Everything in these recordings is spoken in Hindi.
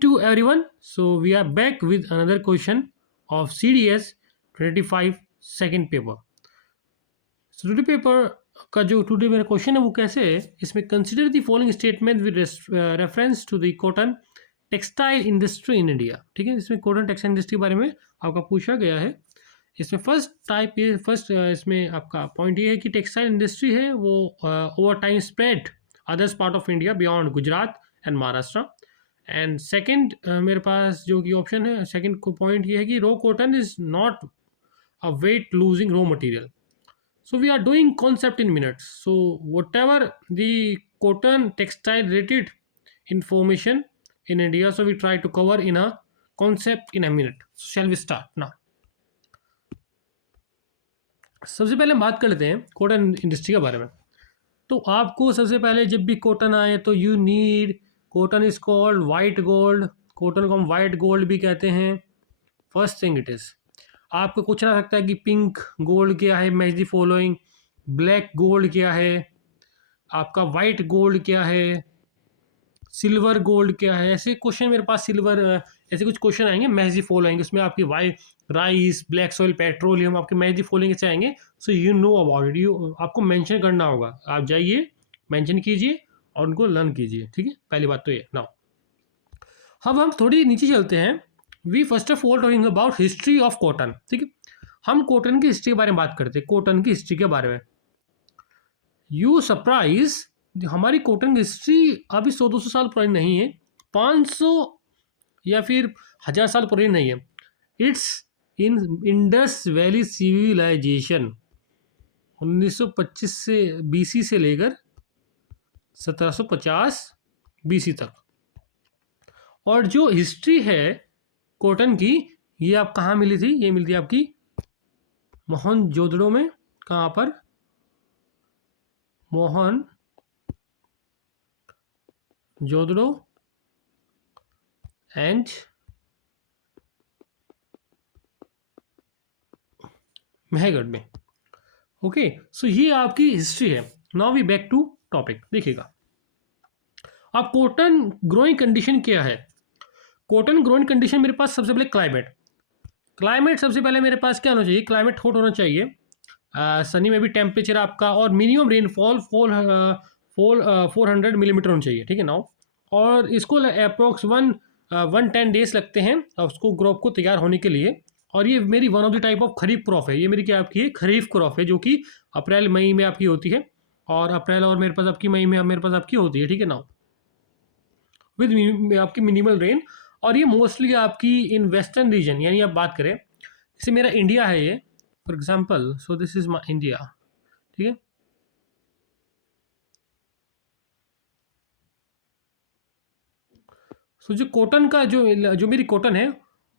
to everyone. So we are back with another question of CDS 25 second paper. So today paper का जो टुडे मेरा क्वेश्चन है वो कैसे है, इसमें consider the following statement with reference to the cotton textile industry in India. ठीक है, इसमें कॉटन टेक्सटाइल इंडस्ट्री के बारे में आपका पूछा गया है. इसमें फर्स्ट इसमें आपका पॉइंट ये है कि टेक्सटाइल इंडस्ट्री है वो over time spread others part of India beyond Gujarat and Maharashtra. And second मेरे पास जो कि ऑप्शन है, सेकंड पॉइंट ये है कि raw cotton is not a weight losing raw material. So we are doing concept in minutes. So whatever the cotton textile related information in India, so we try to cover in a concept in a minute. So shall we start now? सबसे पहले हम बात कर लेते हैं कॉटन इंडस्ट्री के बारे में. तो आपको सबसे पहले जब भी कॉटन आए तो you need, cotton is called white gold. Cotton को हम वाइट गोल्ड भी कहते हैं. फर्स्ट थिंग इट इज़, आपको कुछ ना सकता है कि पिंक गोल्ड क्या है, match the following. Black gold क्या है, आपका वाइट गोल्ड क्या है, सिल्वर गोल्ड क्या है. ऐसे क्वेश्चन मेरे पास ऐसे कुछ क्वेश्चन आएंगे, मैच दी फॉलोइंग. उसमें आपकी राइस, ब्लैक सॉइल, पेट्रोलियम, आपके मैच दी फॉलोइंग से आएंगे. So you know about it. आपको मेंशन करना होगा. आप जाइए, मेंशन कीजिए और उनको लर्न कीजिए. ठीक है, पहली बात तो ये. नाउ अब हम थोड़ी नीचे चलते हैं. We first of all talking about history of cotton. ठीक है, हम कॉटन की हिस्ट्री के बारे में बात करते हैं. कॉटन की हिस्ट्री के बारे में यू सरप्राइज, हमारी कॉटन की हिस्ट्री अभी 100-200 साल पुरानी नहीं है, 500 या फिर 1000 साल पुरानी नहीं है. It's in Indus valley civilisation 1925 से BC से लेकर 1750 BC तक. और जो हिस्ट्री है कॉटन की, ये आप कहाँ मिली थी? ये मिलती है आपकी मोहनजोदड़ो में. कहाँ पर? मोहनजोदड़ो एंड मेहरगढ़ में. ओके, सो ये आपकी हिस्ट्री है. Now we back to topic. देखिएगा, अब कॉटन ग्रोइंग कंडीशन क्या है. कॉटन ग्रोइंग कंडीशन मेरे पास सबसे पहले क्लाइमेट सबसे पहले मेरे पास क्या होना चाहिए? क्लाइमेट हॉट होना चाहिए, सनी में भी टेम्परेचर आपका, और मिनिमम रेनफॉल 400 मिलीमीटर होना चाहिए. ठीक है नाउ, और इसको अप्रोक्स 110 डेज लगते हैं उसको क्रॉप को तैयार होने के लिए. और ये मेरी one of the type of kharif crop है. ये मेरी क्या आपकी है? खरीफ क्रॉप है, जो कि अप्रैल मई में आपकी होती है. और अप्रैल और मेरे पास आपकी मई में मेरे पास आपकी होती है. ठीक है नाउ, विद आपकी मिनिमल रेन. और ये मोस्टली आपकी इन वेस्टर्न रीजन, यानी आप बात करें जैसे मेरा इंडिया है ये, for example, so this is my India. ठीक है, सो जो कॉटन का जो मेरी कॉटन है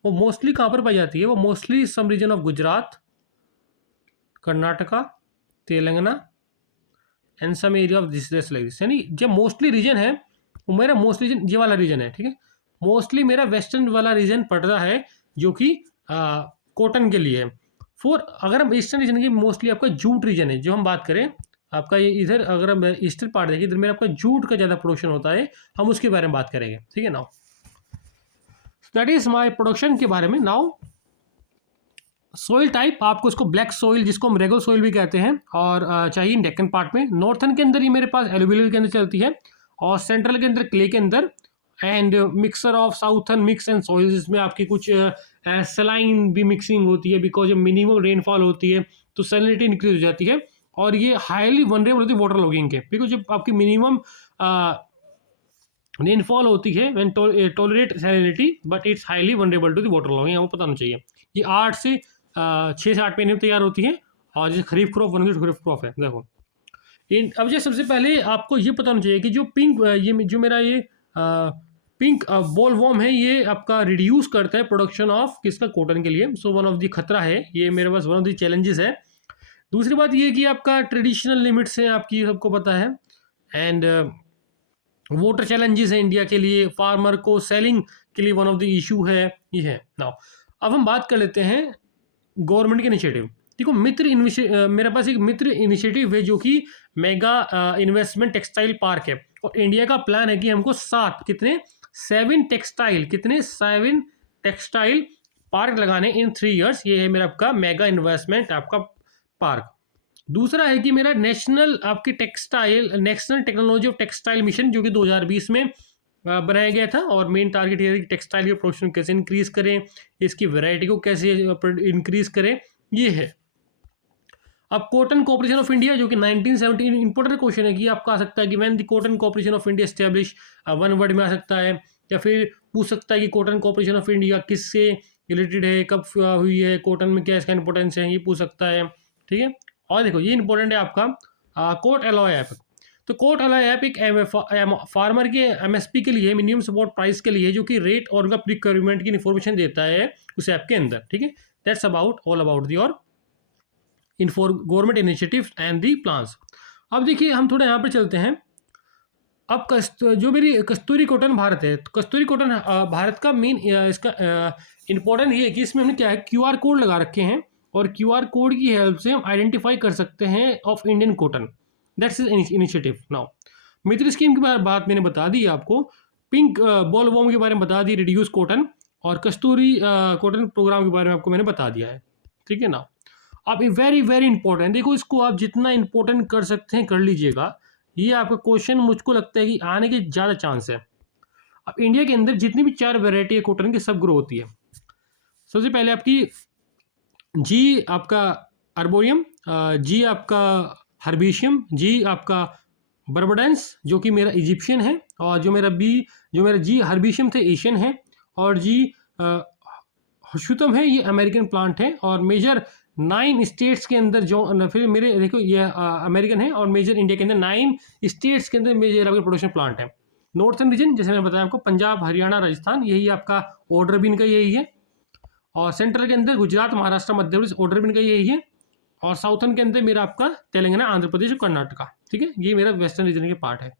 वो मोस्टली कहाँ पर पाई जाती है? वो mostly some region of Gujarat, Karnataka, Telangana and some area of this like this. यानी जो मोस्टली रीजन है वो मेरा मोस्टली ये वाला रीजन है. ठीक है, मोस्टली मेरा वेस्टर्न वाला रीजन पड़ रहा है जो कि कॉटन के लिए है. अगर हम ईस्टर्न रीजन की, मोस्टली आपका जूट रीजन है. जो हम बात करें आपका ये इधर, अगर हम ईस्टर्न पार्ट देखें, इधर मेरा आपका जूट का ज़्यादा प्रोडक्शन होता है. हम उसके बारे में बात करेंगे. ठीक है now, that is my production के बारे में. नाउ सोइल टाइप, आपको इसको ब्लैक सोइल, जिसको हम रेगुलर सोइल भी कहते हैं, और चाहिए डेक्कन पार्ट में. नॉर्थन के अंदर ये मेरे पास एलुवियल के अंदर चलती है, और सेंट्रल के अंदर क्ले के अंदर, and mixer of southern mix and soils. इसमें आपकी कुछ सलाइन भी मिक्सिंग होती है, बिकॉज जब मिनिमम रेनफॉल होती है तो सैलिनिटी इंक्रीज हो जाती है. और ये हाईली वनरेबल होती है वाटर लॉगिंग के, बिकॉज जब आपकी मिनिमम रेनफॉल होती है when tolerate salinity, but it's highly vulnerable to the water logging. आपको पता होना चाहिए. ये 6 से 8 महीने में तैयार होती है, और जैसे खरीफ क्रॉप, वन खरीफ क्रॉप है. देखो अब जो सबसे पहले आपको ये पता होना चाहिए कि जो पिंक, ये जो मेरा ये पिंक बॉल वॉर्म है, ये आपका रिड्यूस करता है प्रोडक्शन ऑफ किसका? कॉटन के लिए. सो वन ऑफ द खतरा है ये मेरे पास, वन ऑफ द चैलेंजेस है. दूसरी बात ये कि आपका ट्रेडिशनल लिमिट्स हैं आपकी, सबको पता है. एंड वाटर चैलेंजेस है इंडिया के लिए, फार्मर को सेलिंग के लिए वन ऑफ द इशू है ये है. नाउ अब हम बात कर लेते हैं गवर्नमेंट के इनिशिएटिव. देखो मेरे पास एक मित्र इनिशिएटिव है जो कि मेगा इन्वेस्टमेंट टेक्सटाइल पार्क है, और इंडिया का प्लान है कि हमको 7 टेक्सटाइल, कितने 7 टेक्सटाइल पार्क लगाने इन 3 ईयर्स। ये है मेरा आपका मेगा इन्वेस्टमेंट आपका पार्क। दूसरा है कि मेरा national technology of textile mission, जो कि 2020 में बनाया गया था, और मेन टारगेट ये है कि टेक्सटाइल के प्रोडक्शन कैसे इंक्रीज करें, इसकी वैरायटी को कैसे इंक्रीज करें, ये है। अब कॉटन कॉर्पोरेशन ऑफ इंडिया, जो कि 1917, इंपॉर्टेंट क्वेश्चन है कि आपका आ सकता है कि when the cotton corporation of India establish, one word में आ सकता है, या फिर पूछ सकता है कि कॉटन कॉर्पोरेशन ऑफ इंडिया किससे रिलेटेड है, कब हुई है, कॉटन में क्या इसका इंपॉर्टेंस है, ये पूछ सकता है, ठीक है। और देखो ये इंपॉर्टेंट है आपका कोट एलॉय ऐप। तो कोट एलॉय ऐप एक फार्मर के एमएसपी के लिए, मिनिमम सपोर्ट प्राइस के लिए, जो कि रेट और उनका प्रिक्योरमेंट की इन्फॉर्मेशन देता है उस ऐप के अंदर, ठीक है। That's about all about your government initiative and the plans. अब देखिए हम थोड़ा यहाँ पे चलते हैं। अब जो मेरी कस्तूरी कॉटन भारत है, तो कस्तूरी कॉटन भारत का मेन इसका इंपॉर्टेंट ये है कि इसमें हमने क्या है, क्यूआर कोड लगा रखे हैं, और क्यूआर कोड की हेल्प से हम आइडेंटिफाई कर सकते हैं of Indian cotton. That's initiative. Now Mitra scheme की बात मैंने बता दी आपको, पिंक बॉलवॉर्म के बारे में बता दी, रिड्यूस कॉटन, और कस्तूरी कॉटन प्रोग्राम के बारे में आपको मैंने बता दिया है, ठीक है ना। अब वेरी वेरी इंपॉर्टेंट, देखो इसको आप जितना इंपॉर्टेंट कर सकते हैं कर लीजिएगा। ये आपका क्वेश्चन मुझको लगता है कि आने के ज़्यादा चांस है। अब इंडिया के अंदर जितनी भी 4 वैरायटी है कॉटन की, सब ग्रो होती है। सबसे पहले आपकी जी आपका अर्बोरियम, जी आपका हर्बेशियम, जी आपका बर्बडेंस जो कि मेरा इजिप्शियन है, और जो मेरा जी हर्बेशियम थे एशियन है, और जी हर्षुतम है ये अमेरिकन प्लांट है। और मेजर 9 स्टेट्स के अंदर जो, फिर मेरे देखो ये अमेरिकन है, और मेजर इंडिया के अंदर 9 स्टेट्स के अंदर मेजर आपके प्रोडक्शन प्लांट है। नॉर्थन रीजन जैसे मैंने बताया आपको, पंजाब हरियाणा राजस्थान, यही आपका ऑर्डर भी इनका यही है। और सेंट्रल के अंदर गुजरात महाराष्ट्र मध्य प्रदेश, ऑर्डर भी इनका यही है। और साउथर्न के अंदर मेरा आपका तेलंगाना आंध्र प्रदेश और कर्नाटका, ठीक है। ये मेरा वेस्टर्न रीजन के पार्ट है।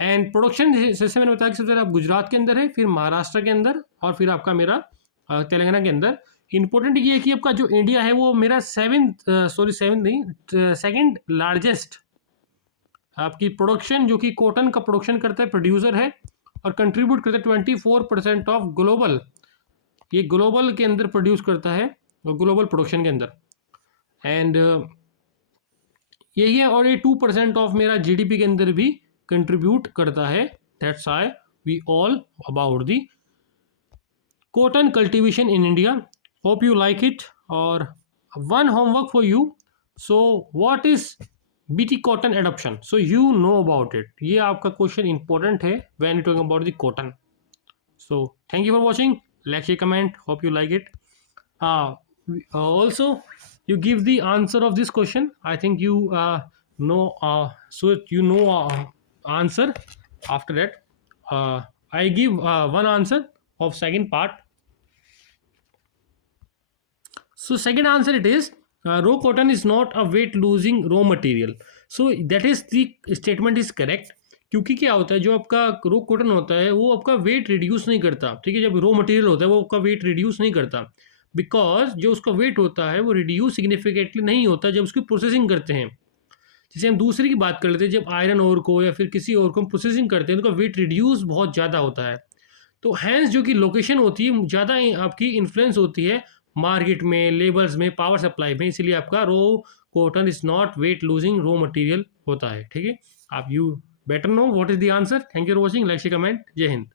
एंड प्रोडक्शन जैसे मैंने बताया कि सबसे आप गुजरात के अंदर है, फिर महाराष्ट्र के अंदर, और फिर आपका मेरा तेलंगाना के अंदर। इंपॉर्टेंट ये है कि आपका जो इंडिया है वो मेरा सेकंड लार्जेस्ट आपकी प्रोडक्शन, जो कि कॉटन का प्रोडक्शन करता है, प्रोड्यूसर है, और कंट्रीब्यूट करता है 24% ऑफ ग्लोबल, ये ग्लोबल के अंदर प्रोड्यूस करता है, ग्लोबल प्रोडक्शन के अंदर। एंड यही है, और ये 2% ऑफ मेरा जीडीपी के अंदर भी कंट्रीब्यूट करता है। That's I we all about the cotton cultivation in India. Hope you like it. Or one homework for you. So what is BT cotton adoption? So you know about it. ये आपका क्वेश्चन इंपॉर्टेंट है when you talking about the cotton. So thank you for watching. Like, share, comment. Hope you like it. Also you give the answer of this question. I think you know. So you know answer. After that, I give one answer of second part. So second answer it is raw cotton is not a weight losing raw material. So that is the statement is correct. क्योंकि क्या होता है, जो आपका रो कॉटन होता है वो आपका वेट रिड्यूस नहीं करता, ठीक है। जब रो मटेरियल होता है वो आपका वेट रिड्यूस नहीं करता, बिकॉज जो उसका वेट होता है वो रिड्यूस सिग्निफिकेंटली नहीं होता जब उसकी प्रोसेसिंग करते हैं। जैसे हम दूसरे की बात कर लेते हैं, जब आयरन ओर को या फिर किसी और को हम प्रोसेसिंग करते हैं तो उनका वेट रिड्यूस बहुत ज़्यादा होता है। तो हैंस जो कि लोकेशन होती है ज़्यादा आपकी इन्फ्लुएंस होती है मार्केट में, लेबल्स में, पावर सप्लाई में, इसलिए आपका raw cotton is not weight losing raw material होता है, ठीक है। आप you better know what is the answer. Thank you for watching. Like, share, comment. जय हिंद।